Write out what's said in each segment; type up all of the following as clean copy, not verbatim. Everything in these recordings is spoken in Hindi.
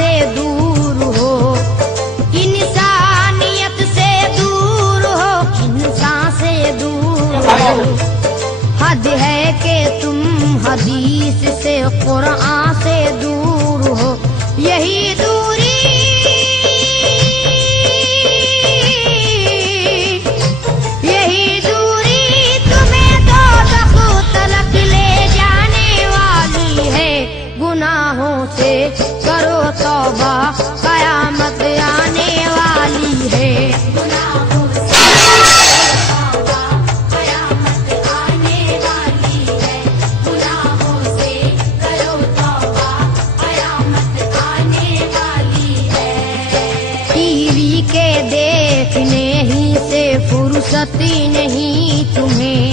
से दूर हो, इंसानियत से दूर हो, इंसान से दूर हो। हद है कि तुम हदीस से कुरान से दूर हो, यही दूरी तुम्हें दोज़ख तलक ले जाने वाली है। गुनाहों से करो तौबा, कयामत आने वाली है। गुनाहों से करो तौबा, कयामत आने वाली है। गुनाहों से करो तौबा, कयामत आने वाली है। टीवी के देखने ही से फुर्सती नहीं तुम्हें,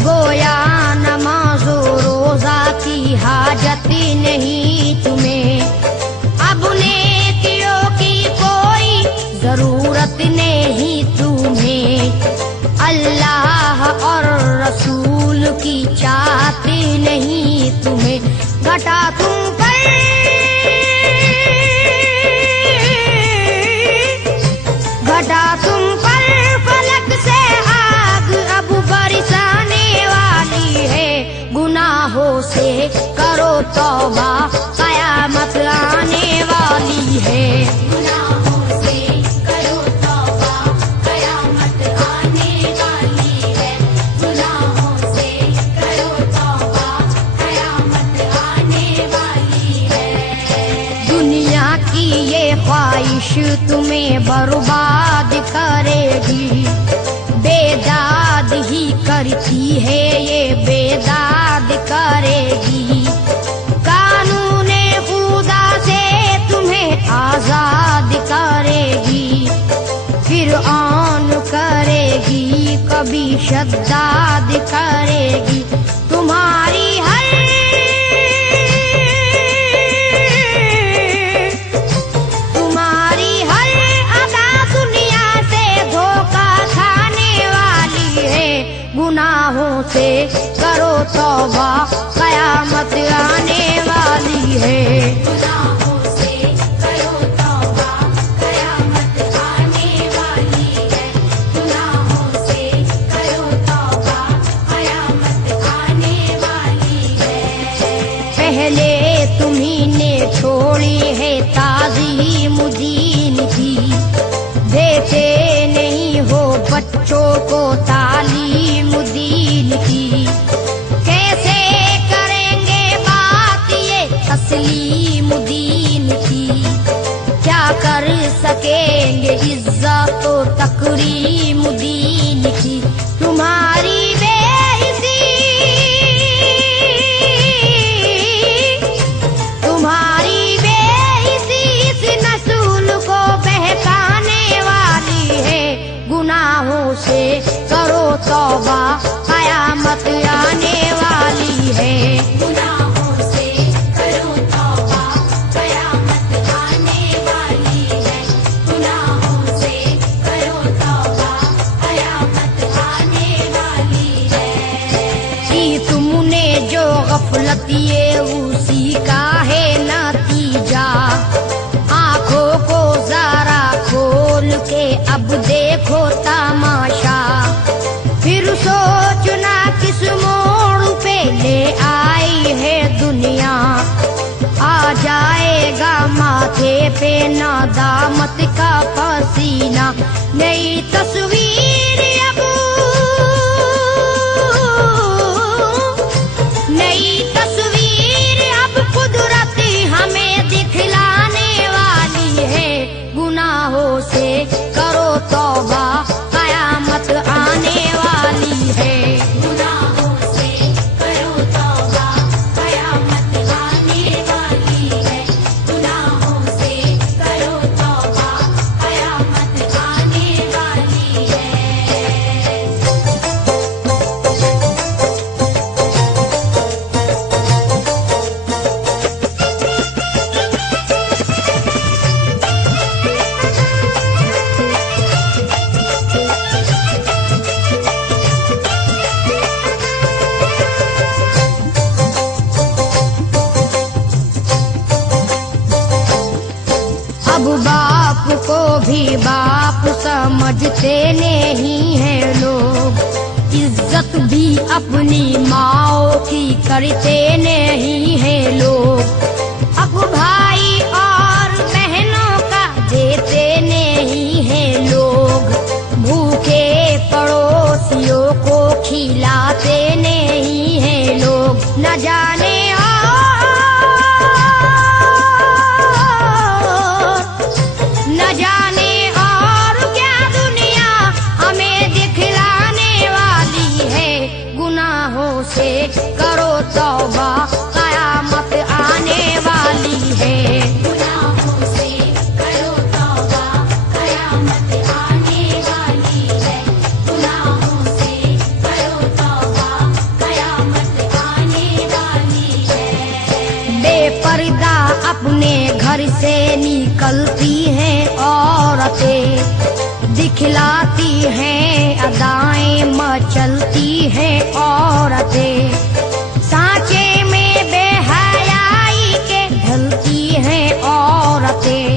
गोया नमाज़ो रोज़ा की हाजती नहीं तुम्हें। अब नेकियों की कोई जरूरत नहीं तुम्हें, अल्लाह और रसूल की चाहती नहीं तुम्हें। घटा तुम पर फलक से आग अब बरसाने वाली है। गुनाहों से करो तौबा, कयामत आने वाली है। गुनाहों से करो तौबा, कयामत आने वाली है। गुनाहों से करो तौबा, कयामत आने वाली है। दुनिया की ये ख्वाहिश तुम्हें बर्बाद करेगी, बेदाद ही करती है ये बेदाद करेगी। कानूने खुदा से तुम्हें आजाद करेगी, फिर ऑन करेगी, कभी शद्दाद करेगी। तुम्हारी हर अदा दुनिया से धोखा खाने वाली है। गुनाहों से करो तौबा, कयामत आने वाली है। गुनाहों से करो तौबा, कयामत आने वाली है। गुनाहों से करो तौबा, कयामत आने वाली है। पहले तुम्ही ने छोड़ी है ताज़ीम दीन की, देते नहीं हो बच्चों को तालीम दीन की। कैसे करेंगे बात ये तस्लीम दीन की, क्या कर सकेंगे इज्जत तो तकरीम दीन की। तुम्हारी गुनाहों से करो तौबा, कयामत आने वाली है। गुनाहों से करो तौबा, कयामत आने वाली है। गुनाहों से करो तौबा, कयामत आने वाली है। तुमने जो गफलत ये उसी का है नतीजा, आँखों को जरा खोल के अब देखो तमाशा। फिर सोचना किस मोड़ पे ले आई है दुनिया, आ जाएगा माथे पे नादामत का पसीना। नई तस्वीर अब कुदरत हमें दिखलाने वाली है। गुनाहों से करो तौबा, कयामत आने वाली है। गुनाहों से करो तौबा, कयामत आने वाली है। गुनाहों से करो तौबा, कयामत आने वाली है। बाप को भी बाप समझते नहीं हैं लोग, इज्जत भी अपनी माँ की करते नहीं हैं लोग। अब भाई और बहनों का देते नहीं हैं लोग, भूखे पड़ोसियों को खिलाते नहीं हैं लोग। न जाने और क्या दुनिया हमें दिखलाने वाली है। गुनाहों से करो तौबा, कयामत आने वाली है। गुनाहों से करो तौबा, कयामत आने वाली है। गुनाहों से करो तौबा, कयामत आने वाली है। बेपर्दा अपने घर से निकलती हैं औरतें, दिखलाती हैं अदाएं, मचलती हैं औरतें। सांचे में बेहयाई के ढलती हैं औरतें,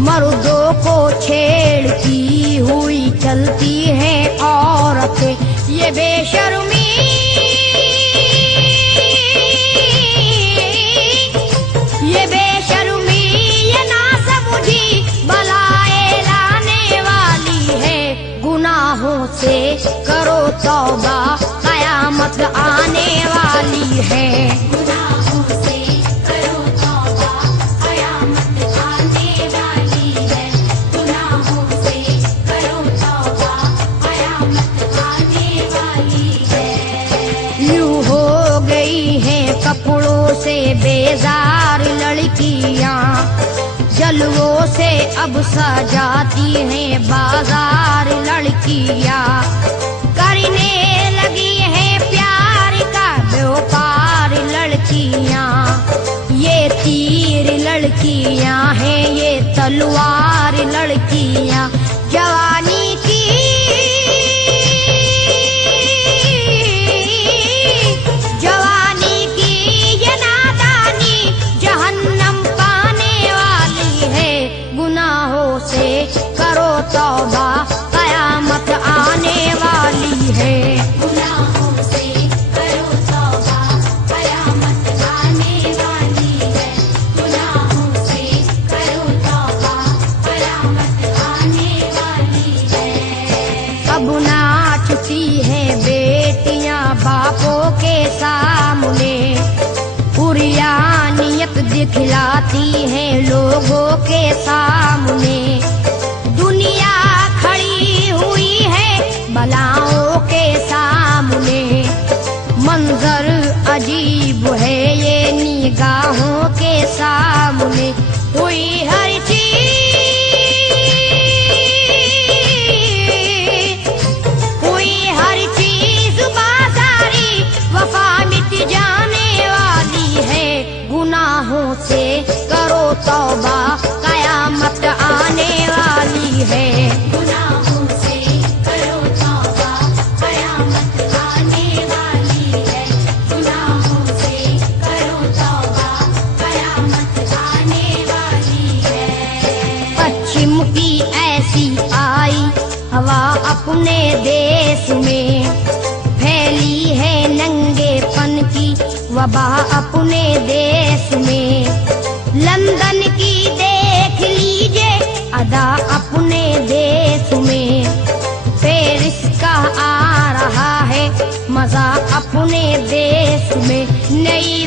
मर्दों को छेड़ती हुई चलती हैं औरतें। ये बेशर्मी ये नासमझी बलाए लाने वाली है। गुनाहों से करो तौबा, कयामत आने वाली है। गुनाहों से करो तौबा, कयामत आने वाली है। गुनाहों से करो तौबा, कयामत आने वाली है। यूं हो गई हैं कपड़ों से बेजार लड़कियां, जलवों से अब सजाती हैं बाजार लड़कियां। करने लगी हैं प्यार का व्यापार लड़कियां। ये तीर लड़कियां हैं, ये तलवार लड़कियां। जवानी की ये नादानी जहन्नम पाने वाली है। गुनाहों से करो तौबा, कयामत आने वाली है। गुनाहों से करो तौबा, कयामत आने वाली है। गुनाहों से करो तौबा, कयामत आने वाली है। अब नाचती हैं बेटियां बापों के सामने, हुर्रियत दिखलाती हैं लोगों के सामने। दुनिया खड़ी हुई है बलाओं के सामने, मंजर अजीब है ये निगाहों के सामने। हुई हर चीज बाजारी, वफा मिट जाने वाली है। गुनाहों से करो तौबा, कयामत आने वाली है। गुनाहों से करो तौबा, कयामत आने वाली है। गुनाहों से करो तौबा, कयामत आने वाली है। पश्चिम की ऐसी आई हवा अपने देश में, फैली है नंगेपन की वबा अपने देश में। लंदन की देख लीजिए अदा अपने देश में, पेरिस का आ रहा है मजा अपने देश में। नई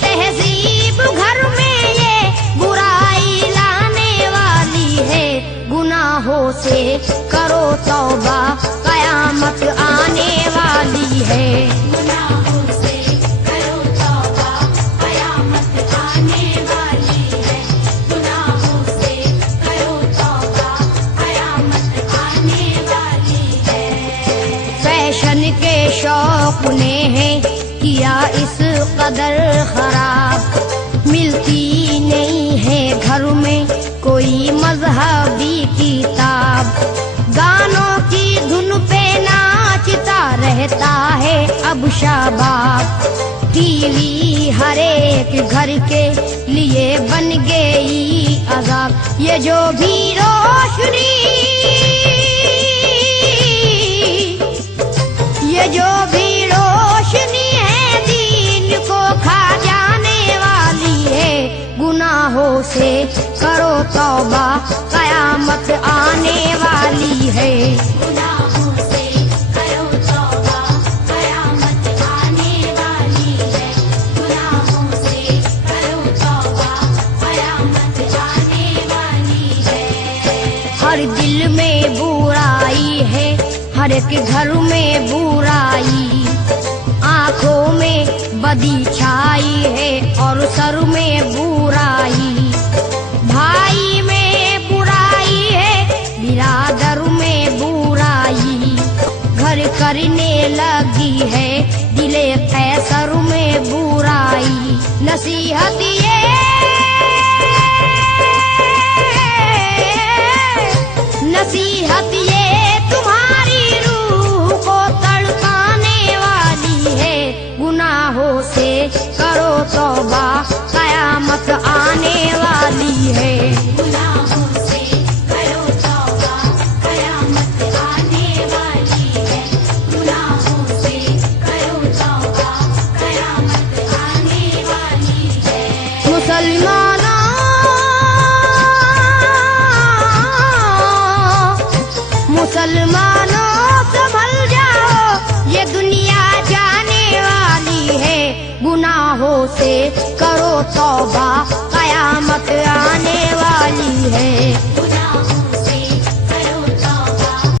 तहजीब घर में ये बुराई लाने वाली है। गुनाहों से करो तौबा, कयामत आने वाली है। गुनाहों से करो तौबा, कयामत आने वाली है। गुनाहों से करो तौबा, कयामत आने वाली है। फैशन के शौक ने है किया इस कदर खराब, मिलती नहीं है घर में कोई मजहबी किताब। गानों की धुन पे नाचता रहता है अब शाबाब, हथीली हर एक घर के लिए बन गई अजाब। ये जो भी रोशनी, ये जो भी रोशनी है दीन को खा जाने वाली है। गुनाहों से करो तौबा, कयामत आने वाली है। गुनाहों से करो तौबा, कयामत आने वाली है। गुनाहों से करो तौबा, कयामत आने वाली है। हर दिल में बुराई है, हर एक घर में बुराई, आंखों में बदी छाई है और सर में बुराई। भाई में बुराई है, बिरादर में बुराई, घर करने लगी है दिले कैसर में बुराई। नसीहत ये, नसीहत ये तुम्हारी रूह को तड़पाने वाली है। गुनाहों से करो तौबा, कयामत आने वाली है। गुनाहों से करो तौबा, कयामत आने वाली है। गुनाहों से करो तौबा, कयामत आने वाली है। मुसलमानों, मुसलमानों संभल जाओ, ये दुनिया जाने वाली है। गुनाहों से करो तौबा,